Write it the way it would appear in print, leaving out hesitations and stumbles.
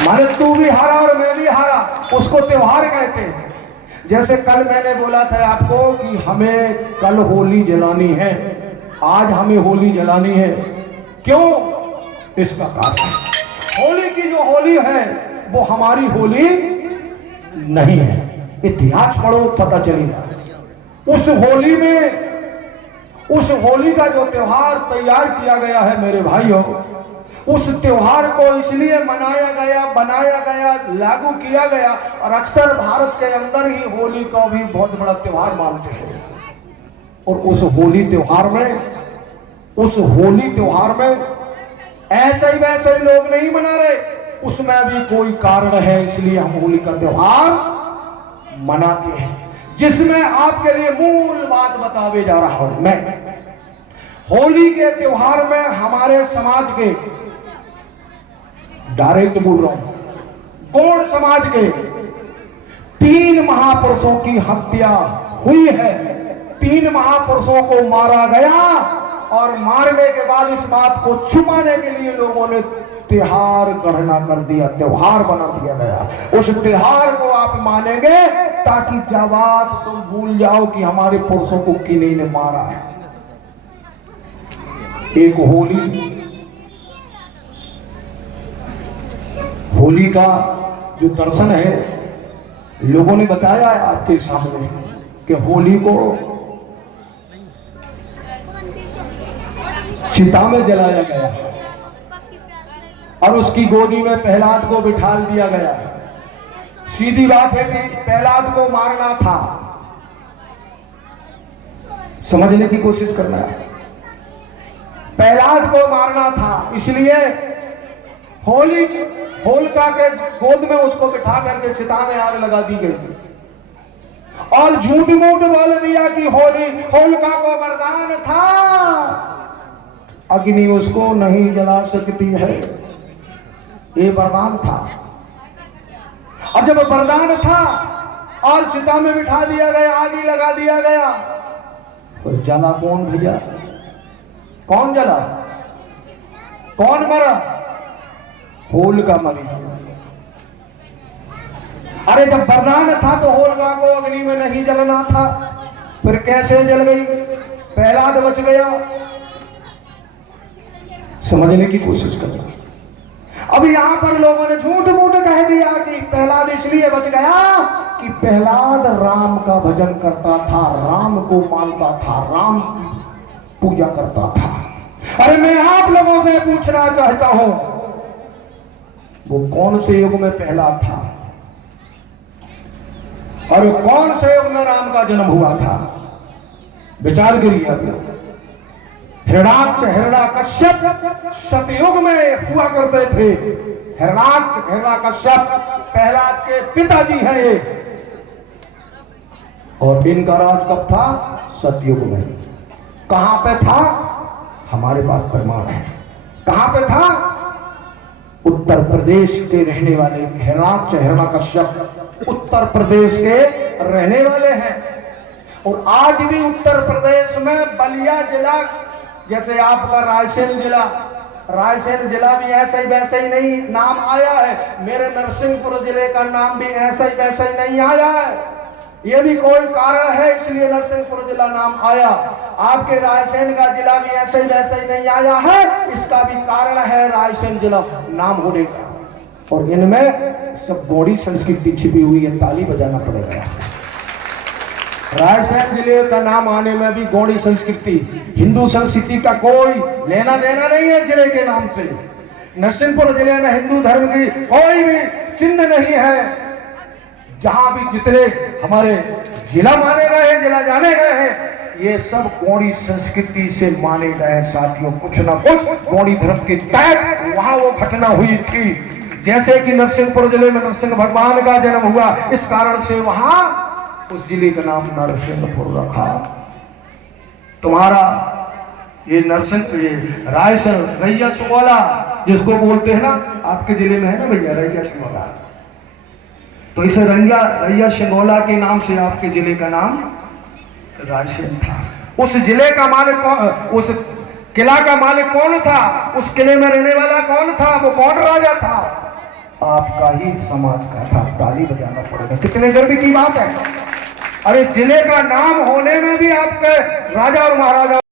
माने तू भी हारा और मैं भी हारा, उसको त्योहार कहते हैं। जैसे कल मैंने बोला था आपको कि हमें कल होली जलानी है, आज हमें होली जलानी है। क्यों? इसका कारण होली की जो होली है वो हमारी होली नहीं है। इतिहास पढ़ो पता चलेगा। उस होली में, उस होली का जो त्योहार तैयार किया गया है मेरे भाइयों, उस त्योहार को इसलिए मनाया गया, बनाया गया, लागू किया गया, और अक्सर भारत के अंदर ही होली को भी बहुत बड़ा त्योहार मानते हैं। और उस होली त्योहार में ऐसे ही वैसे ही लोग नहीं मना रहे, उसमें भी कोई कारण है, इसलिए हम होली का त्योहार मनाते हैं। जिसमें आपके लिए मूल बात बतावे जा रहा हूं मैं। होली के त्योहार में हमारे समाज के, डायरेक्ट बोल रहा हूं, गौड़ समाज के 3 महापुरुषों की हत्या हुई है। 3 महापुरुषों को मारा गया, और मारने के बाद इस बात को छुपाने के लिए लोगों ने त्योहार गढ़ना कर दिया, त्योहार बना दिया गया। उस त्योहार को आप मानेंगे ताकि जब बात तुम भूल जाओ कि हमारे पुरुषों को किन्हीं ने मारा है। एक होली का जो दर्शन है, लोगों ने बताया है आपके सामने कि होली को चिता में जलाया गया और उसकी गोदी में प्रहलाद को बिठा दिया गया। सीधी बात है कि प्रहलाद को मारना था, समझने की कोशिश करना है। प्रहलाद को मारना था, इसलिए होलिका के गोद में उसको बिठा करके चिता में आग लगा दी गई, और झूठ मूठ बोल दिया कि होलिका को वरदान था, अग्नि उसको नहीं जला सकती है, ये वरदान था। और जब वरदान था और चिता में बिठा दिया गया, आग लगा दिया गया, तो जला कौन भैया? कौन जला? कौन मरा? होलिका मरी। अरे जब वरदान था तो होलिका को अग्नि में नहीं जलना था, फिर कैसे जल गई? प्रहलाद बच गया। समझने की कोशिश करो। अब यहां पर लोगों ने झूठ मूठ कह दिया कि प्रहलाद इसलिए बच गया कि प्रहलाद राम का भजन करता था, राम को मानता था, राम की पूजा करता था। अरे मैं आप लोगों से पूछना चाहता हूं, वो कौन से युग में प्रहलाद था और कौन से युग में राम का जन्म हुआ था? विचार करिए आप लोग। हिरण्याकश्यप सतयुग में हुआ करते थे। हिरण्याकश्यप प्रहलाद के पिताजी हैं ये, और इनका राज कब था? सतयुग में। कहां पे था? हमारे पास प्रमाण है। कहां पे था? उत्तर प्रदेश के रहने वाले हिरण्याकश्यप उत्तर प्रदेश के रहने वाले हैं। और आज भी उत्तर प्रदेश में बलिया जिला, जैसे आपका रायसेन जिला भी ऐसे ही वैसे ही नहीं नाम आया है, मेरे नरसिंहपुर जिले का नाम भी ऐसे ही वैसे ही नहीं आया है। ये भी कोई कारण है, इसलिए नरसिंहपुर जिला नाम आया। आपके रायसेन का जिला भी ऐसे ही वैसे ही नहीं आया है, इसका भी कारण है रायसेन जिला नाम होने का। और इनमें सब गौड़ी संस्कृति छिपी हुई है, ताली बजाना पड़ेगा। रायसेन जिले का नाम आने में भी गौड़ी संस्कृति, हिंदू संस्कृति का कोई लेना देना नहीं है जिले के नाम से। नरसिंहपुर जिले में हिंदू धर्म की कोई भी चिन्ह नहीं है। जहां भी जितने हमारे जिला माने गए हैं, जिला जाने गए हैं, ये सब गौड़ी संस्कृति से माने गए हैं साथियों। कुछ ना कुछ गौड़ी धर्म के तहत वहां वो घटना हुई थी। जैसे कि नरसिंहपुर जिले में नरसिंह भगवान का जन्म हुआ, इस कारण से वहां उस जिले का नाम नरसिंहपुर रखा। तुम्हारा ये रायसेन रैया सिंगोला जिसको बोलते हैं ना, आपके जिले में है ना भैया रैया सिंगोला, तो इस रैया सिंगोला के नाम से आपके जिले का नाम रायसेन था। उस जिले का मालिक, उस किला का मालिक कौन था? उस किले में रहने वाला कौन था? वो कौन राजा था? आपका ही समाज का था, ताली बजाना पड़ेगा। कितने गर्व की बात है। अरे जिले का नाम होने में भी आपके राजा और महाराजा